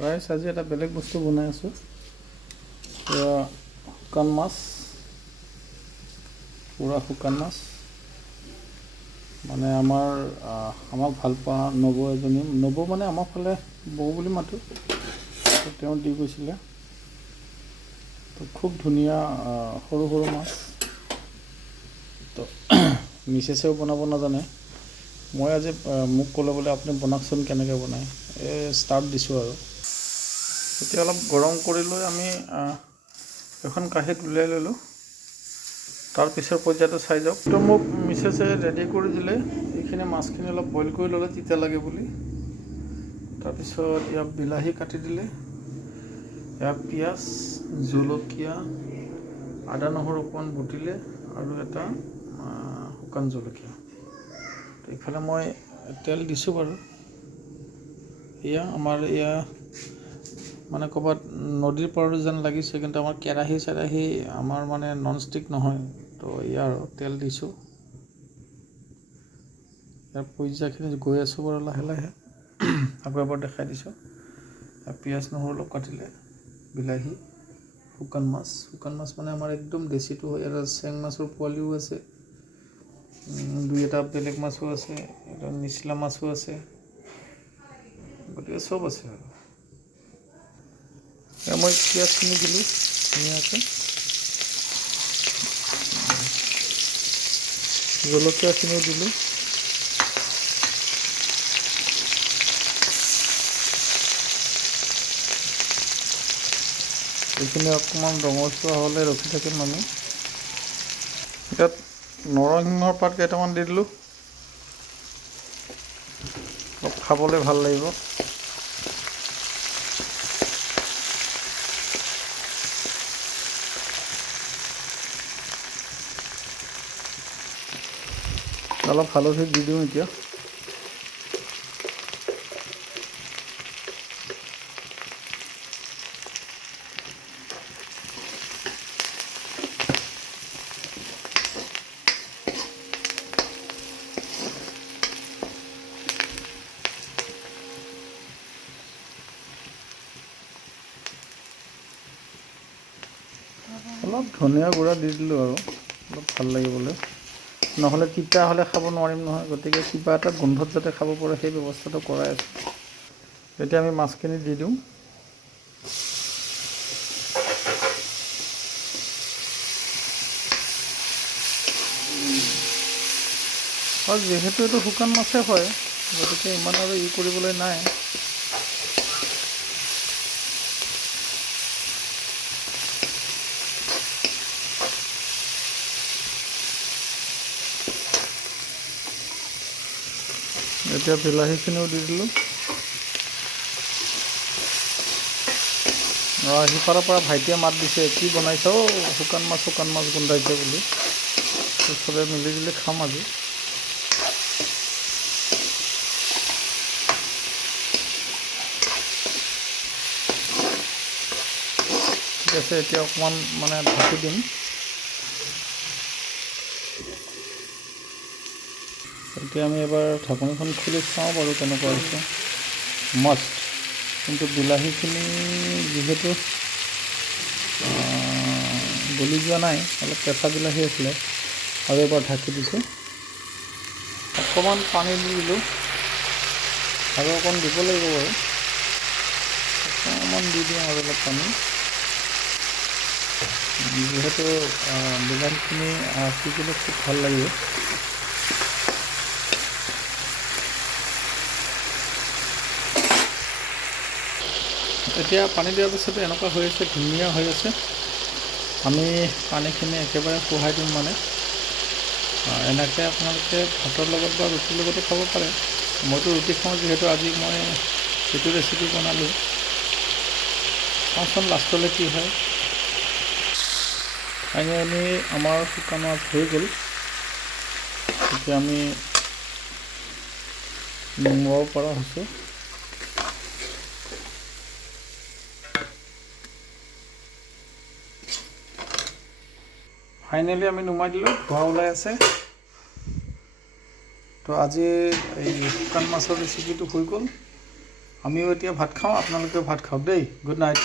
Rice আজি এটা বেলেগ বস্তু বনাই আছোঁ। শুকান মাছ, পুৰা শুকান মাছ, মানে আমাক ভাল পোৱা নবৌ এজনী, নবৌ মানে আমাৰ ফালে বৌ বুলি মাতোঁ, তেওঁ দি গৈছিলে। তো খুব ধুনীয়া সৰু সৰু মাছ। তো মিছেছেও বনাব নাজানে। মই আজি মোক ক'লে বোলে আপুনি বনাওকচোন কেনেকৈ বনায়, ষ্টাৰ্ট দিছোঁ আৰু। এতিয়া অলপ গৰম কৰি লৈ আমি এখন কাঁহীত উলিয়াই ল'লোঁ। তাৰ পিছৰ পৰ্যায়টো চাই যাওক। তো মোক মিছেছে ৰেডি কৰি দিলে, এইখিনি মাছখিনি অলপ বইল কৰি ল'লে তিতা লাগে বুলি। তাৰপিছত ইয়াত বিলাহী কাটি দিলে, ইয়াত পিঁয়াজ, জলকীয়া, আদা নহৰু অকণমান বটিলে আৰু এটা শুকান জলকীয়া। এইফালে মই তেল দিছোঁ বাৰু। এয়া মানে ক'ৰবাত নদীৰ পাৰ যেন লাগিছে, কিন্তু আমাৰ কেৰাহী আমাৰ মানে নন ষ্টিক নহয়। তো আৰু তেল দিছোঁ। ইয়াৰ পৰ্যায়খিনি গৈ আছোঁ বাৰু লাহে লাহে। আকৌ এবাৰ দেখাই দিছোঁ। পিঁয়াজ নহৰু অলপ কাটিলে, বিলাহী, শুকান মাছ মানে আমাৰ একদম দেশীটো হয়। ইয়াত চেং মাছৰ পোৱালিও আছে, দুই এটা বেলেগ মাছো আছে, এটা নিচলা মাছো আছে, গতিকে চব আছে আৰু। মই পিঁয়াজখিনি দিলোঁ ধুনীয়াকৈ, জলকীয়াখিনিও দিলোঁ। এইখিনি অকণমান ৰঙচুৱা হ'লে ৰখি থাকিম আমি। ইয়াত নৰসিংহৰ পাত কেইটামান দি দিলোঁ, অলপ খাবলৈ ভাল লাগিব। অলপ হালধি দি দিওঁ এতিয়া। অলপ ধনিয়া গুড়া দি দিলোঁ আৰু অলপ ভাল লাগিবলৈ, নহ'লে তিতা হ'লে খাব নোৱাৰিম নহয়। গতিকে কিবা এটা গোন্ধত যাতে খাব পাৰে সেই ব্যৱস্থাটো কৰাই আছোঁ। এতিয়া আমি মাছখিনি দি দিওঁ। আৰু যিহেতু এইটো শুকান মাছেই হয়, গতিকে ইমান আৰু কৰিবলৈ নাই। এতিয়া বিলাহীখিনিও দি দিলোঁ। সিফালৰ পৰা ভাইটিয়ে মাত দিছে, কি বনাইছ শুকান মাছ গোন্ধাইছে বুলি। চবে মিলি জুলি খাম আজি। ঠিক আছে, এতিয়া অকণমান মানে ঢাকি দিম। এতিয়া আমি এবাৰ ঢাকনিখন খুলি চাওঁ বাৰু কেনেকুৱা হৈছে। মাষ্ট, কিন্তু বিলাহীখিনি যিহেতু গলি যোৱা নাই, অলপ কেঁচা বিলাহী আছিলে, আৰু এবাৰ ঢাকি দিছোঁ। অকণমান পানী দি দিলোঁ, আৰু অকণমান দিব লাগিব বাৰু। অকণমান দি দিওঁ আৰু অলপ পানী, যিহেতু বিলাহীখিনি সিজিলে খুব ভাল লাগিব। এতিয়া পানী দিয়াৰ পিছতে এনেকুৱা হৈ আছে, ধুনীয়া হৈ আছে। আমি পানীখিনি একেবাৰে শুহাই দিম মানে। এনেকৈ আপোনালোকে ভাতৰ লগত বা ৰুটিৰ লগতো খাব পাৰে। মইতো ৰুটি খাওঁ, যিহেতু আজি মই এইটো ৰেচিপি বনালোঁ। চাওঁচোন লাষ্টলৈ কি হয়। ফাইনেলি আমাৰ শুকান মাছ হৈ গ'ল। এতিয়া আমি নমাব পৰা হৈছোঁ। ফাইনেলি আমি নমাই দিলোঁ, ধোঁৱা ওলাই আছে। তো আজি এই শুকান মাছৰ ৰেচিপিটো হৈ গ'ল। আমিও এতিয়া ভাত খাওঁ, আপোনালোকেও ভাত খাওক দেই। Good night.